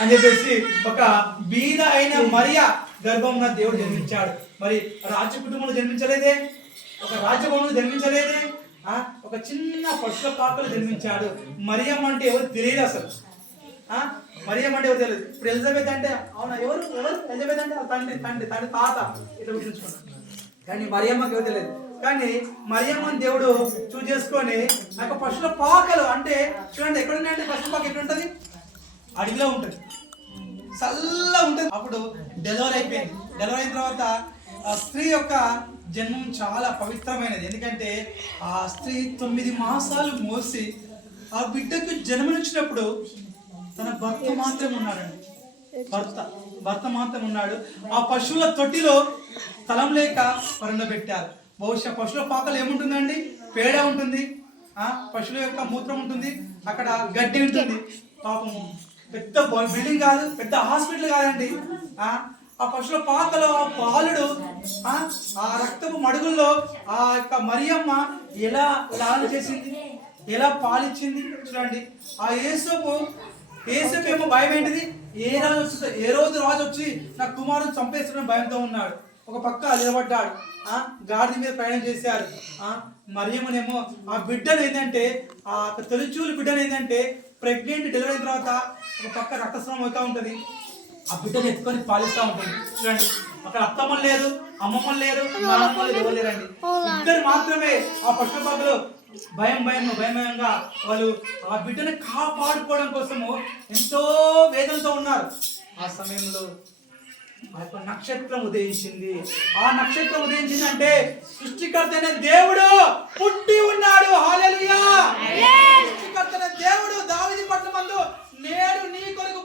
అని చెప్పేసి ఒక బీద అయిన మరియా గర్భంలో దేవుడు జన్మించాడు. మరి రాజ్య కుటుంబంలో జన్మించలేదే, ఒక రాజ్యభవనంలో జన్మించలేదే, ఒక చిన్న పశుల పాకలో జన్మించాడు. మరియమ్మ అంటే ఎవరు తెలియదు అసలు. మరియమ్మ అంటే ఎవరు తెలియదు. ఇప్పుడు ఎలిజబెత్ అంటే అవునా, ఎవరు ఎవరు ఎలిజబెత్ అంటే తండ్రి తండ్రి తండ్రి తాత ఇట్లా గుర్తుంచుకున్నాడు. కానీ మరియమ్మకి ఎవరు తెలియదు. కానీ మరియమ్మని దేవుడు చూస్ చేసుకొని ఆ యొక్క పశుల పాకలు అంటే చూడండి ఎక్కడున్నాయంటే పశుల పాక ఎట్లుంటది, అడవిలో ఉంటుంది, చల్లగా ఉంటుంది. అప్పుడు డెలివరీ అయిపోయింది. డెలివరీ అయిన తర్వాత ఆ స్త్రీ యొక్క జన్మం చాలా పవిత్రమైనది. ఎందుకంటే ఆ స్త్రీ 9 మాసాలు మోసి ఆ బిడ్డకు జన్మనిచ్చినప్పుడు తన భర్త మాత్రం ఉన్నాడండి. భర్త మాత్రం ఉన్నాడు. ఆ పశువుల తొట్టిలో స్థలం లేక పరుండబెట్టారు. బహుశా పశువుల పాకలు ఏముంటుందండి, పేడ ఉంటుంది, పశువుల యొక్క మూత్రం ఉంటుంది, అక్కడ గడ్డి ఉంటుంది. పాపము పెద్ద బిల్డింగ్ కాదు, పెద్ద హాస్పిటల్ కాదండి. ఆ పశువుల పాకలో ఆ బాలుడు ఆ రక్తపు మడుగుల్లో ఆ యొక్క మరియమ్మ ఎలా లాలన చేసింది, ఎలా పాలిచ్చింది చూడండి. ఆ యేసుకు ఏమో భయం ఏంటిది, ఏ రోజు రాజు వచ్చి నా కుమారుడు చంపేస్తున్న భయంతో ఉన్నాడు. ఒక పక్క నిలబడ్డాడు, గాడిద మీద ప్రయాణం చేశారు. మరియమ్మనేమో ఆ బిడ్డను ఏంటంటే ఆ తొలిచూలు బిడ్డను ఏంటంటే ప్రెగ్నెంట్ డెలివరీ అయిన తర్వాత ఒక పక్క రక్తస్రావం అవుతూ ఉంటుంది. ఆ బిడ్డను ఎత్తుకొని పాలిస్తూ ఉంటుంది. చూడండి అక్కడ అత్తమ్మలు లేరు, అమ్మమ్మలు లేరు, నాన్నమ్మ లేరు, ఎవరు లేరండి. ఇద్దరు మాత్రమే ఆ పశువుల పాకలో భయంగా వాళ్ళు ఆ బిడ్డను కాపాడుకోవడం కోసము ఎంతో వేదనతో ఉన్నారు. ఆ సమయంలో ఆ యొక్క నక్షత్రం ఉదయించింది. ఆ నక్షత్రం ఉదయించిందంటే సృష్టికర్త అయిన దేవుడు పుట్టి ఉన్నాడు. హల్లెలూయా! సృష్టికర్త అయిన దేవుడు దావీదు పట్టణమందు నేడు నీ కొరకు